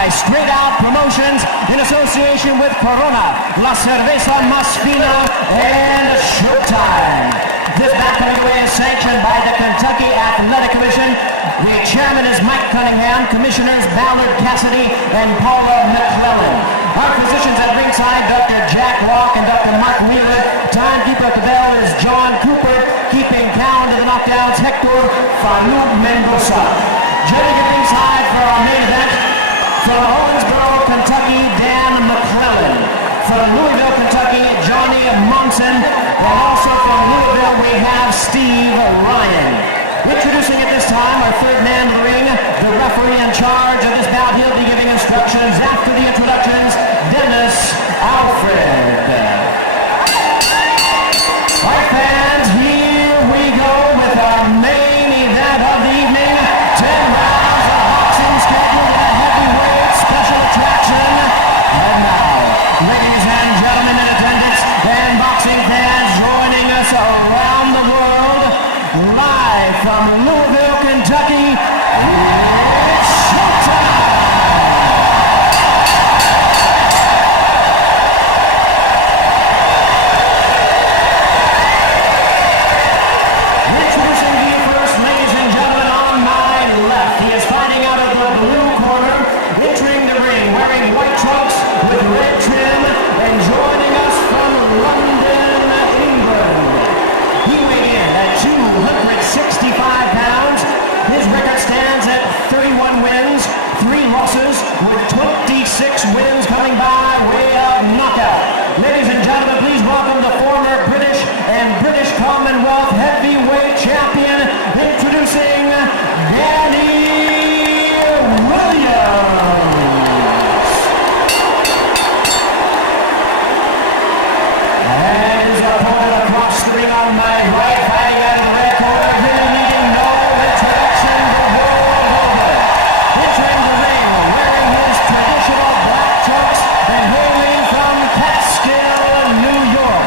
by Straight Out Promotions in association with Corona, La Cerveza Más Fina, and Showtime. This bout coming away is sanctioned by the Kentucky Athletic Commission. The chairman is Mike Cunningham, commissioners Ballard Cassidy and Paula McClellan. Our physicians at ringside, Dr. Jack Locke and Dr. Mark Wheeler. Timekeeper at the bell is John Cooper. Keeping count of the knockdowns, Hector Farouk Mendoza. Judging at ringside for our main event, from Owensboro, Kentucky, Dan McClellan. From Louisville, Kentucky, Johnny Monson. And also from Louisville, we have Steve Ryan. Introducing at this time our third man in the ring, the referee in charge of this bout. He'll be giving instructions after the introductions, Dennis Alfred. All right, fans, here we go with our main event of the evening. 10 rounds of boxing scheduled with a heavyweight special attraction. And now, ladies and gentlemen in attendance and boxing fans joining us around the world, live from Louisville, Kentucky, it's Showtime! Introducing the first, ladies and gentlemen, on my left. He is fighting out of the blue corner, entering the ring, wearing white trunks with red trim, and joining us from London, England. He weighed in at 265 pounds. His record stands at 31 wins, 3 losses, with 26 wins coming by way of knockout. Ladies and gentlemen, please welcome the former British and British Commonwealth heavyweight champion, introducing Danny Williams. And his opponent across the ring on my right, fighting out of the red corner, here needing no introduction the world over. Entering the ring, wearing his traditional black trunks and hailing from Catskill, New York.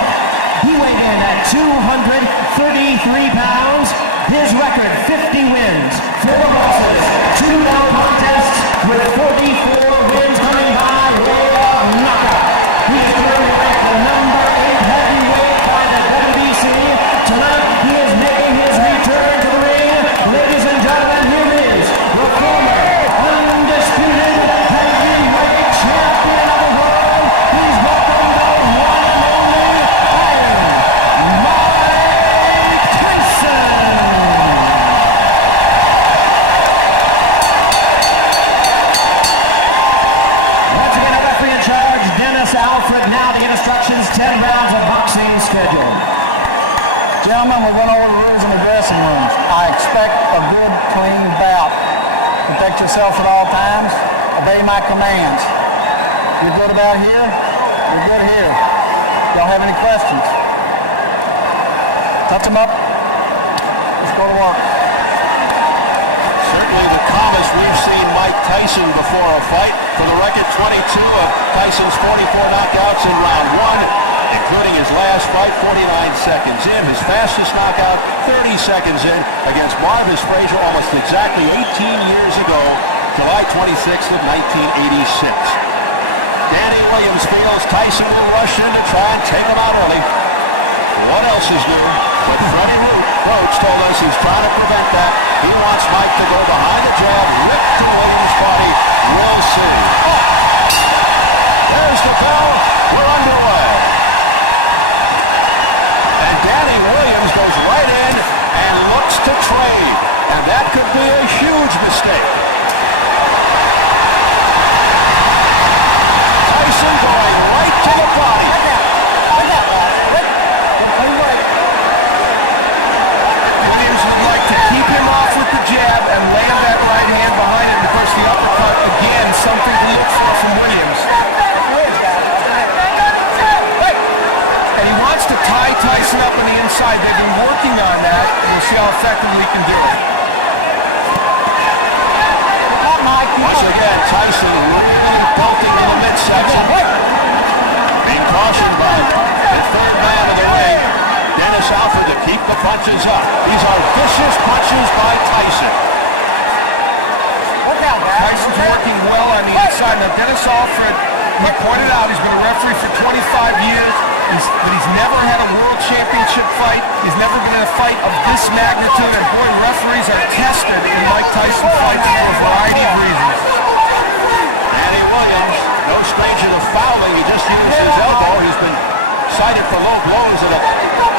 He weighed in at 233 pounds. His record, 50 wins, 4 losses, 2 no contests, with 44 wins coming by way of knockout. He is currently ranked the number 8 heavyweight by the WBC. Tonight, he is making his return to the ring. Ladies and gentlemen, here is the former undisputed heavyweight champion of the world. Please welcome the one and only Mike Tyson. Once again, a referee in charge, Dennis Alfred. Now to get instructions, 10 rounds of boxing scheduled. Gentlemen, we went over the rules in the dressing rooms. I expect a good, clean bout. Protect yourself at all times. Obey my commands. You're good about here? You're good here. Y'all have any questions? Touch them up. Let's go to work. Certainly the calmest we've seen Mike Tyson before a fight. For the record, 22 of Tyson's 44 knockouts in round 1, including his last fight, 49 seconds in. His fastest knockout, 30 seconds in, against Marvis Frazier almost exactly 18 years ago, July 26th of 1986. Danny Williams feels Tyson will rush in to try and take him out early. What else is new? But Freddie Roach told us he's trying to prevent that. He wants Mike to go behind the jab, rip to Williams' body. We'll see. Oh. There's the bell. We're underway. And Danny Williams goes right in and looks to trade. And that could be a huge mistake. Tyson going right to the body. Williams would like to keep him off with the jab and land that right hand behind it. And of course, the uppercut, again, something to look for from Williams. And he wants to tie Tyson up on the inside. They've been working on that. We'll see how effectively he can do it. Once again, Tyson looking pelting in the midsection. Being cautioned by the third man of the ring, Dennis Alfred, to keep the punches up. These are vicious punches by Tyson. Tyson's working well on the outside. Now, Dennis Alfred, he pointed out he's been a referee for 25 years, but he's never had a world championship fight. He's never been in a fight of this magnitude. And boy, referees are tested in Mike Tyson fights for a variety of reasons. Danny Williams, no stranger to fouling. He just used his elbow. He's been cited for low blows in a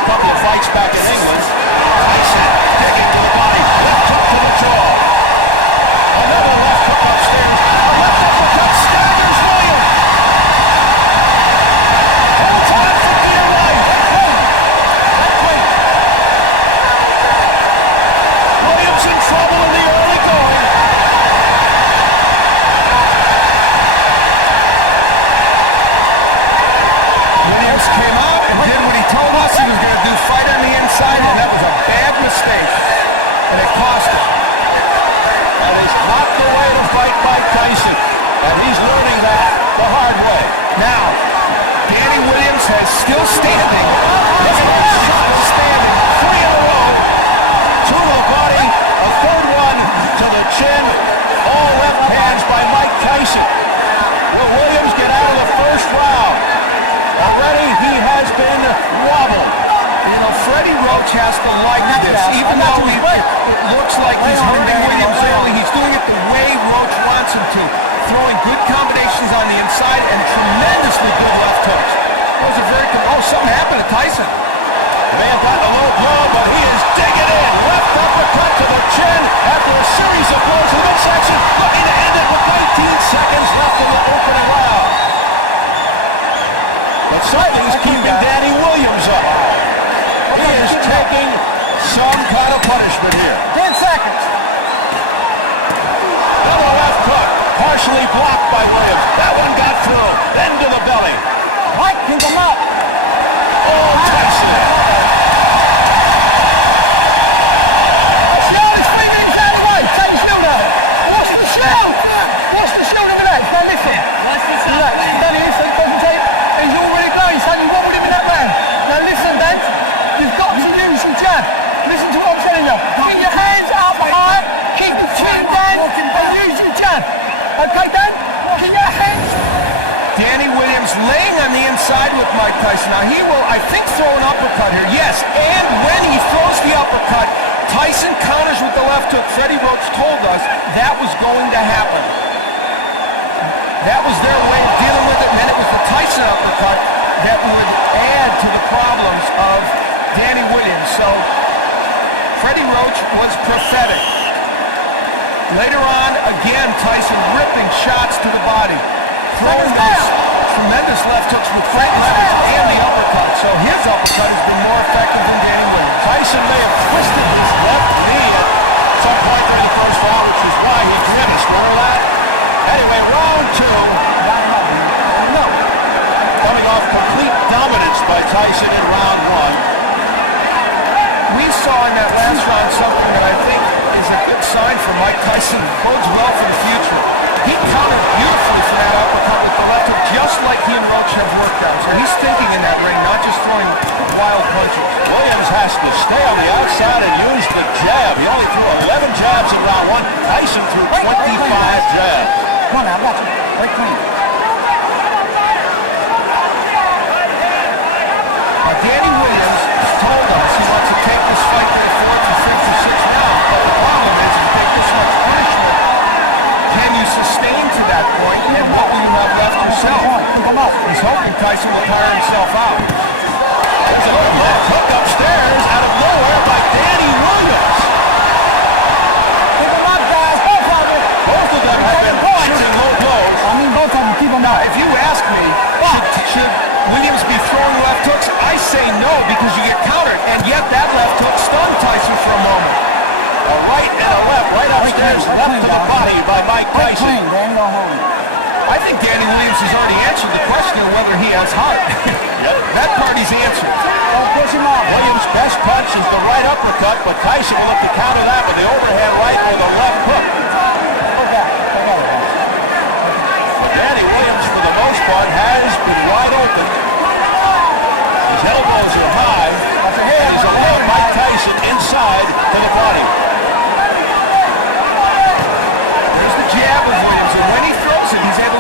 couple of fights back in England. Tyson digging to the body, left hook to the jaw. Another left hook upstairs. Left uppercut staggers Williams. Hold time for dear life. Williams in trouble in the early going. Williams came out and did what he told us he was going to do, fight on the inside, and that was a bad mistake. And it cost him. That is not the way to fight Mike Tyson. And he's learning that the hard way. Now, Danny Williams has still standing. His match is still standing. 3 in a row. 2 to the body. A third one to the chin. All left hands by Mike Tyson. Will Williams get out of the first round? Already he has been wobbled. You know, Freddie Roach has to like this. Even though it looks like he's hurting Williams early, he's doing it the way Roach wants him to. Throwing good combinations on the inside and tremendously good left hooks. Those are very good. Oh, something happened to Tyson. May have gotten a low blow, but he is digging in. Left uppercut to the chin after a series of blows to the midsection. Looking to end it with 19 seconds left in the opening round. But something's keeping Danny Williams up. He is taking some kind of punishment here. 10 seconds. Another left hook, partially blocked by Williams. That one got through. Then to the belly. Mike, keep him up. Oh, Tyson. Shield is 3 minutes out of the way. Take the shield out. Watch the shield. Watch the shield over there. Now listen. Look, Danny, listen, concentrate. He's already blown. He's only wobbled him in that round. Now listen, Dan. You've got to use your jab. Listen to what I'm telling you. Keep your hands up high. Keep the chin down and use your jab. Okay, Dan? Keep your hands. Danny Williams laying on the inside with Mike Tyson. Now he will, I think, throw an uppercut here. Yes, and when he throws the uppercut, Tyson counters with the left hook. Freddie Roach told us that was going to happen. That was their way of dealing with it, and then it was the Tyson uppercut that would add to the problems of Danny Williams. So Freddie Roach was prophetic. Later on, again, Tyson ripping shots to the body, throwing those tremendous left hooks with great leverage and the uppercut. So his uppercut has been more effective than Danny Williams. Tyson may have twisted his left knee at some point during the first round, which is why he finished. Remember that? Anyway, round 2. Coming off complete dominance by Tyson in round 1. We saw in that last round something that I think is a good sign for Mike Tyson. Bodes well for the future. He countered beautifully for that uppercut with the left hook, just like he and Roach have worked out. So he's thinking in that ring, not just throwing wild punches. Williams has to stay on the outside and use the jab. He only threw 11 jabs in round 1. Tyson threw 25 jabs. Come on now, watch it. Very clean. Danny Williams told us he wants to take this fight to the 4th and 5th or 6th round. But the problem is, if you take this much punishment, can you sustain to that point, and what will you have left himself? He's hoping Tyson will tire himself out. There's a left hook upstairs out of nowhere by Danny Williams. Keep him up, guys. Both of them. Both of them have been shooting low blows. I mean, both of them. Keep them Now, up. if you ask me, should Williams be throwing left hooks? I say no, because you get countered. And yet that left hook stunned Tyson for a moment. A right and a left, right upstairs, left to the body by Mike Tyson. Clean, Dan. Go home. I think Danny Williams has already answered the question of whether he has heart. That part he's answered. Don't push him off. Williams' best punch is the right uppercut, but Tyson will look to counter that with the overhand right with a left hook. Go back. But Danny Williams, for the most part, has been wide open. His elbows are high, and he's allowed Mike Tyson inside to the body. There's the jab of Williams, and when he throws it, he's able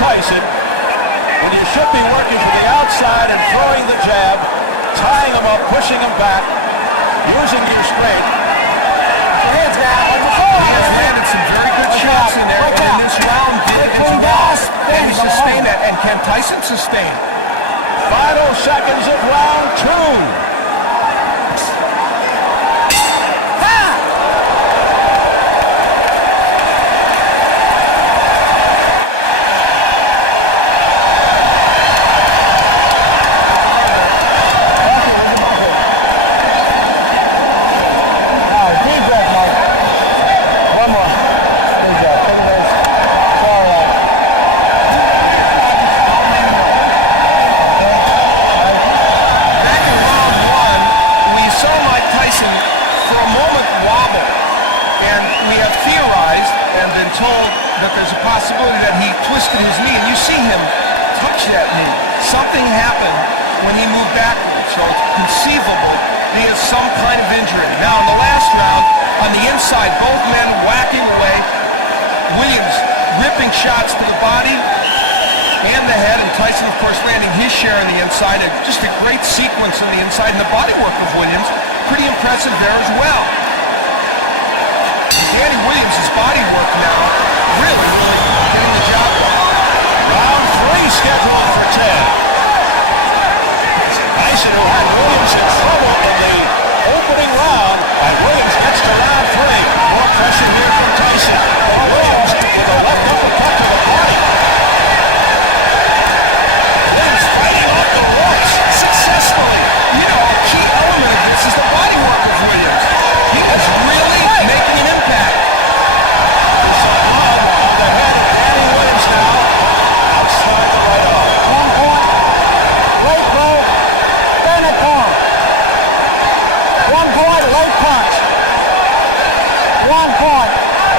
Tyson when you should be working from the outside and throwing the jab, tying him up, pushing him back, using your strength. Hands down. He has landed some very good shots in there, and in this round did as well. And he sustained that. And can Tyson sustain? Final seconds of round 2. Told that there's a possibility that he twisted his knee, and you see him touch that knee. Something happened when he moved backwards, so it's conceivable he has some kind of injury. Now, in the last round, on the inside, both men whacking away. Williams ripping shots to the body and the head, and Tyson, of course, landing his share on the inside, and just a great sequence on the inside, and the body work of Williams, pretty impressive there as well. Danny Williams' body work now, really getting the job done. Round 3 scheduled for 10. Tyson, who had Williams in trouble in the opening round, and Williams gets to round 3. More pressure here from Tyson. Williams with a left uppercut to the body. Williams fighting off the ropes successfully. You know, a key element of this is the body work of Williams. He is really making an impact. There's some blood on the head of Danny Williams now. Outside the right arm. 1 point. Late blow. Then a point. 1 point. Late punch. 1 point.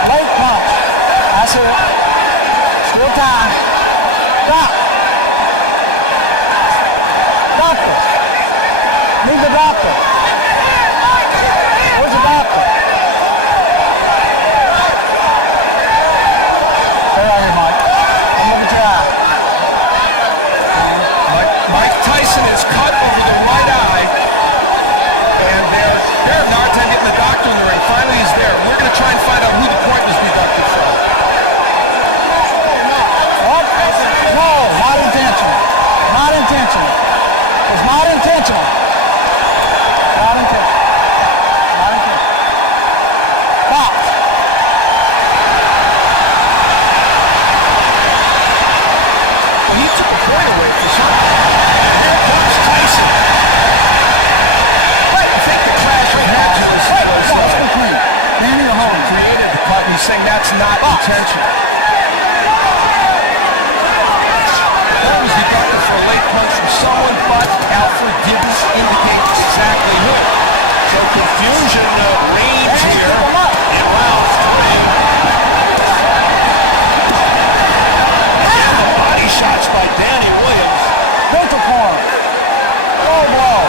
Late punch. That's it. Still time. Stop. Doctor. Need the doctor. Where's the doctor? Stay right here, Mike. I'm looking at your eye. Mike Tyson is cut over the right eye, and they're now getting the doctor in the ring. Finally, he's there. We're going to try and find out who the point was deducted from. What? No, not intentional. Not intentional. It's not intentional. Not intentional. Not intentional. Stop. Well, he took a point away for sure. Here comes Tyson. I think the crash we had to was Danny or Holmes? created the cut, and he's saying that's not intentional. That was deducted for a late punch from someone, but Alfred didn't indicate exactly who. So confusion reigns here in round 3. Again, the body shots by Danny Williams. Mental point. Low blow.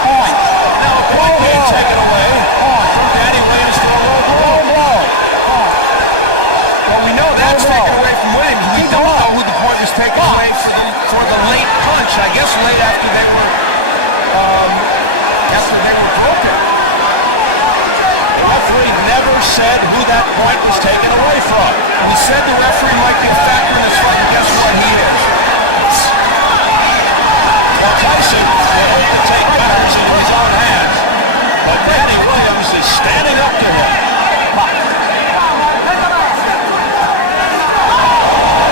Point. Now a point being taken away from Danny Williams for a low blow. Low blow. Point. Well, we know that's Low blow. taken away from Williams. We Keep don't going. know who the point was taken away for the late punch. I guess late after they were broken. The referee never said who that point was taken away from. We said the referee might be a factor in this fight, and guess what? He is. Now Tyson will hope to take matters into his own hands, but Danny Williams is standing up to him.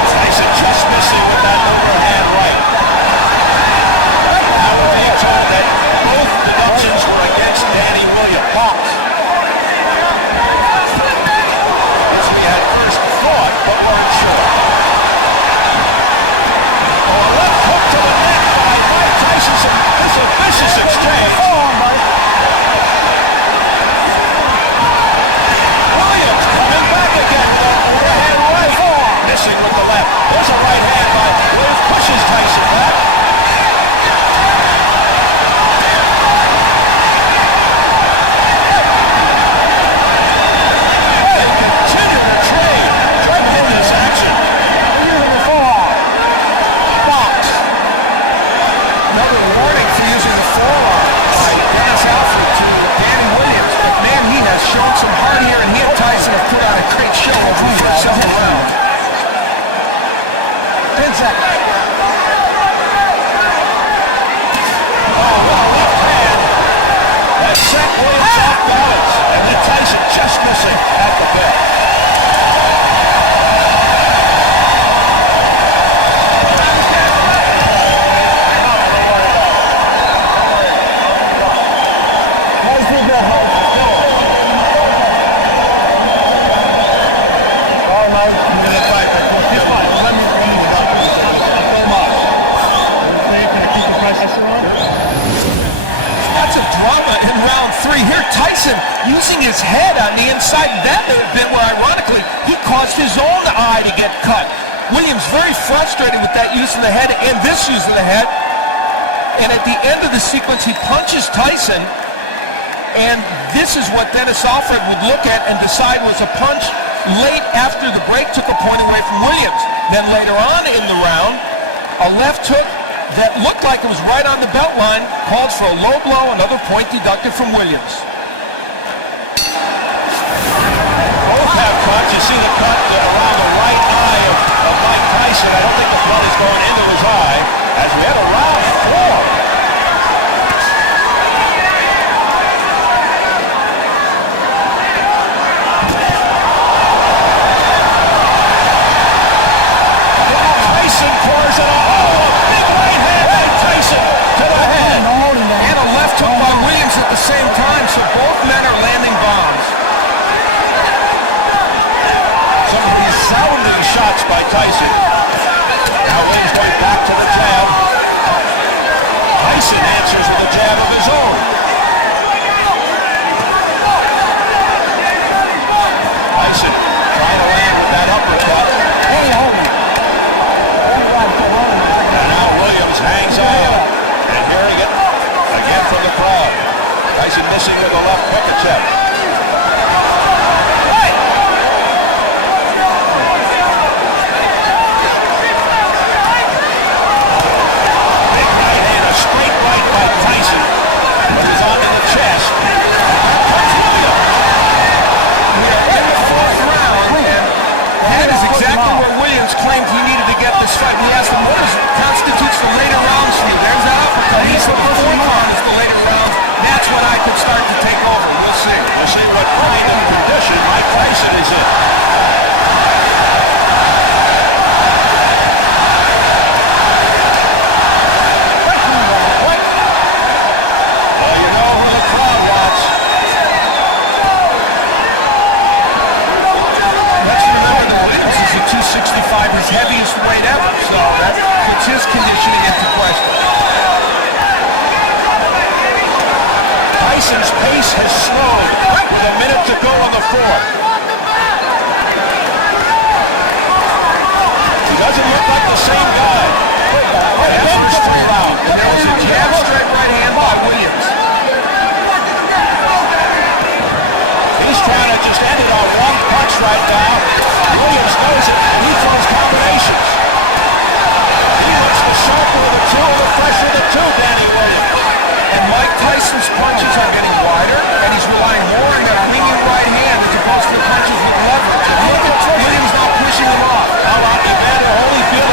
Tyson just missing with that overhand right. Now we're being told that both deductions were against Danny Williams. Which we had first thought, but weren't sure. seconds. That set Williams off balance, and then Tyson just missing at the bit. Lots of drama in round three. Here, Tyson using his head on the inside. That may have been where, ironically, he caused his own eye to get cut. Williams very frustrated with that use of the head and this use of the head. And at the end of the sequence, he punches Tyson. And this is what Dennis Alfred would look at and decide was a punch late after the break took a point away from Williams. Then later on in the round, a left hook that looked like it was right on the belt line, called for a low blow, another point deducted from Williams. Both have cuts. You see the cut around the right eye of Mike Tyson. I don't think the blood is going into his eye as we have a round four. Tyson pours it on. And a left hook by Williams at the same time, so both men are landing bombs. Some resounding shots by Tyson. Now Williams going back to the jab. Tyson answers with a jab of his own. Tyson trying to land with that uppercut. Hey, hold me. And now Williams hangs on. And hearing it again from the crowd. Tyson missing with the left hook attempt. Big right hand, a straight right by Tyson. Pushes on to the chest. We are in the fourth round, and that is exactly where Williams claimed he needed to get this fight. We asked him, what constitutes the later rounds for you? There's that uppercut. He said the fourth round is the later rounds. That's when I could start to take over. We'll see. We'll see what kind of condition Mike Tyson is in. Well, you know who the crowd wants. Let's remember that Williams is at 265, his heaviest weight ever, so that puts his conditioning into question. Tyson's pace has slowed with a minute to go on the fourth. He doesn't look like the same guy. As first round. And there was a jab straight right hand by Williams. He's trying to just end it on one punch right now. Williams knows it, and he throws combinations. He looks the sharper of the two, and the fresher of the two, Danny Williams. And Mike Tyson's punches are getting wider, and he's relying more on that winging right hand as opposed to the punches with leverage. And look at Williams now pushing him off. How about Evander Holyfield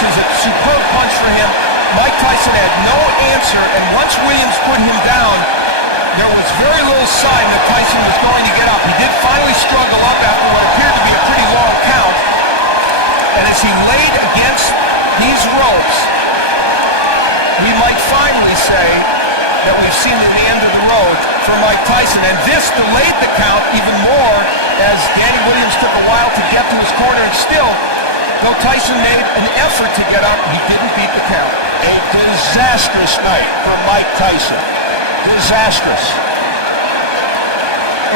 which was a superb punch for him. Mike Tyson had no answer, and once Williams put him down, there was very little sign that Tyson was going to get up. He did finally struggle up after what appeared to be a pretty long count. And as he laid against these ropes, we might finally say that we've seen the end of the road for Mike Tyson. And this delayed the count even more as Danny Williams took a while to get to his corner. And still, though Tyson made an effort to get up, he didn't beat the count. A disastrous night for Mike Tyson. Disastrous.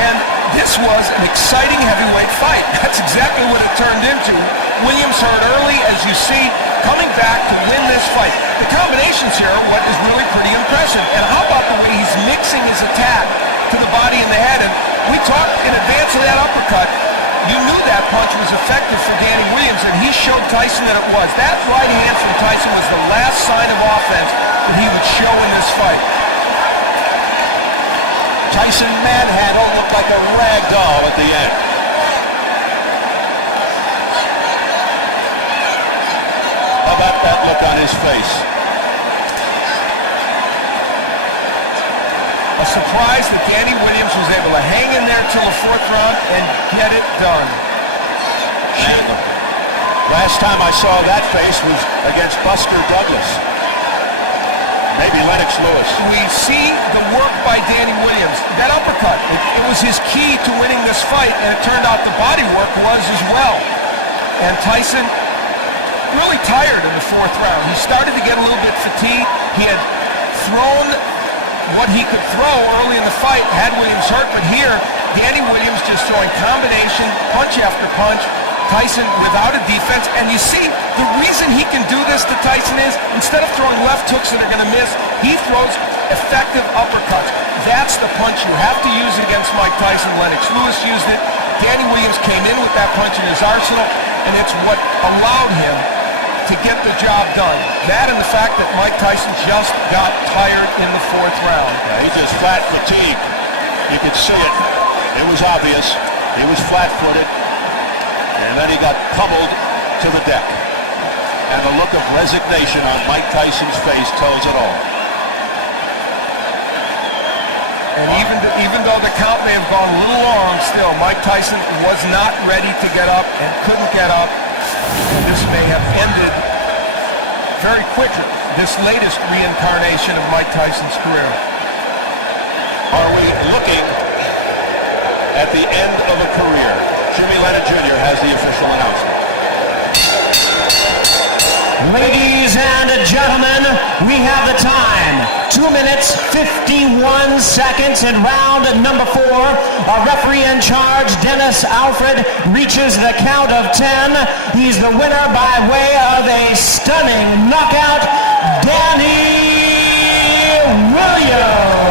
And this was an exciting heavyweight fight. That's exactly what it turned into. Williams hurt early, as you see, coming back to win this fight. The combinations here are what is really pretty impressive. And how about the way he's mixing his attack to the body and the head? And we talked in advance of that uppercut. You knew that punch was effective for Danny Williams, and he showed Tyson that it was. That right hand from Tyson was the last sign of offense that he would show in this fight. Tyson manhandled, looked like a rag doll at the end. How about that look on his face? A surprise that Danny Williams was able to hang in there till the fourth round and get it done. And last time I saw that face was against Buster Douglas. Maybe Lennox Lewis. We see the work by Danny Williams. That uppercut, it was his key to winning this fight, and it turned out the body work was as well. And Tyson really tired in the fourth round. He started to get a little bit fatigued. He had thrown what he could throw early in the fight, had Williams hurt, but here, Danny Williams just throwing combination, punch after punch. Tyson without a defense, and you see the reason he can do this to Tyson is instead of throwing left hooks that are going to miss, he throws effective uppercuts. That's the punch you have to use against Mike Tyson. Lennox Lewis used it. Danny Williams came in with that punch in his arsenal, and it's what allowed him to get the job done. That and the fact that Mike Tyson just got tired in the fourth round. Yeah, he just flat fatigued. You could see it. It was obvious. He was flat-footed. And then he got pummeled to the deck. And the look of resignation on Mike Tyson's face tells it all. And even though the count may have gone a little long, still, Mike Tyson was not ready to get up and couldn't get up. And this may have ended very quickly, this latest reincarnation of Mike Tyson's career. Are we looking at the end of a career? Jimmy Lennon Jr. has the official announcement. Ladies and gentlemen, we have the time. 2 minutes, 51 seconds in round number 4. Our referee in charge, Dennis Alfred, reaches the count of 10. He's the winner by way of a stunning knockout, Danny Williams.